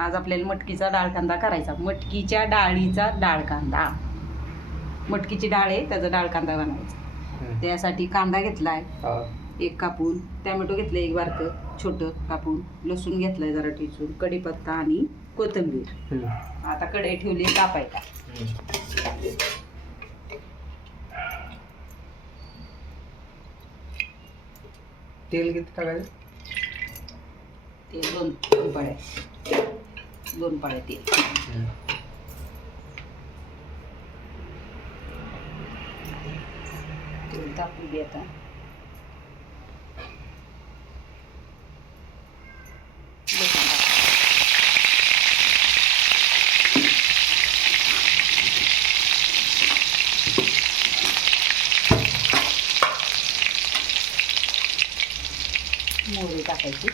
आज आपल्याला मटकीचा डाळ कांदा करायचा. मटकीच्या डाळीचा डाळ कांदा. मटकीची डाळ आहे, त्याचा डाळ कांदा बनवायचा. त्यासाठी कांदा घेतलाय एक कापून, टॅमॅटो घेतलं एक बारकं छोटं कापून, लसूण घेतलाय जरा ठेचून, कढीपत्ता आणि कोथिंबीर. आता कढई ठेवली कापायला. तेल किती टाकायचं? तेल दोन पाळे तेल. तेल तापू दे आता. मोहरी टाकायची,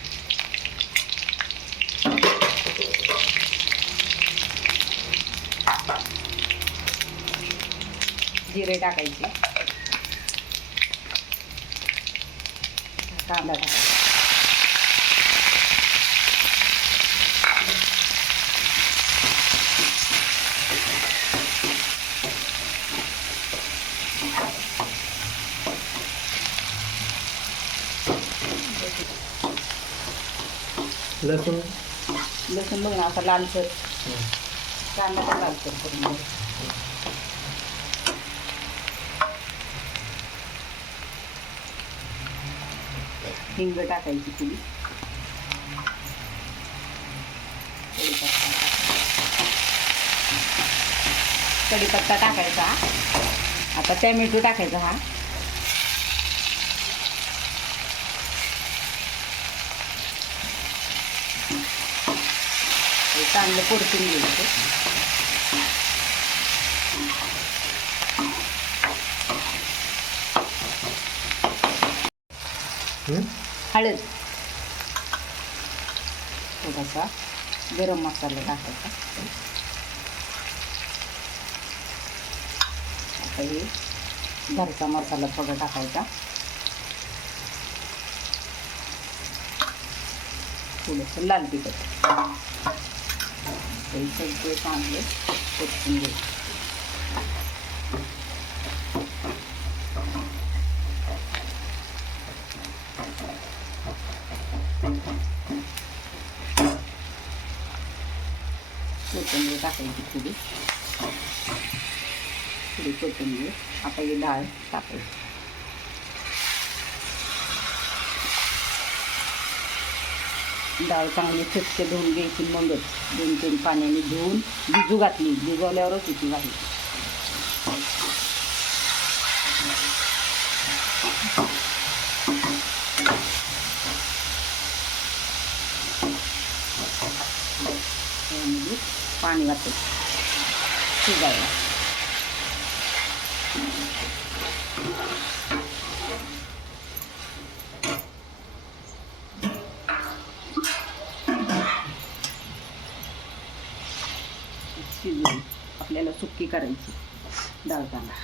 जिरे टाकायचे, कांदा टाकायचा, लसूण बघ ना असा लालसर, कांदा पण लालसर करून घ्या. हिंग टाकायची थोडी, कढीपत्ता टाकायचा. आता टॅमॅटो टाकायचा. हा चांगलं परतून घ्यायचं. हळद, थोडासा गरम मसाला टाकायचा. आता हे घरचा मसाला थोडा टाकायचा, थोडंसं लाल तिखट. हे सगळे चांगले परतून घ्यायचे. कोथिंबीर टाकायची थोडी कोथिंबीर. आता ही डाळ टाकायची. डाळ चांगली स्वच्छ धुवून घ्यायची, मगच 2-3 पाण्याने धुवून भिजू घातली. भिजवल्यावरच होती भाजी. पाणी घालायचं शिजायला. शिजवून आपल्याला सुक्की करायची डाळ कांदा.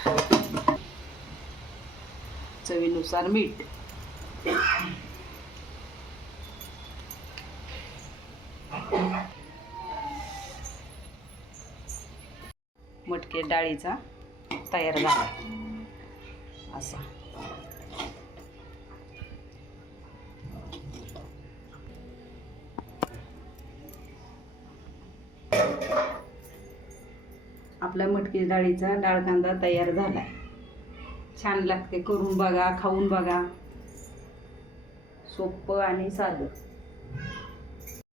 चवीनुसार मीठ. मटकी डाळीचा तयार झाला असा. आपला मटकी डाळीचा डाळ कांदा तयार झालाय. छान लागते. करून बघा, खाऊन बघा. सोपं आणि साधं.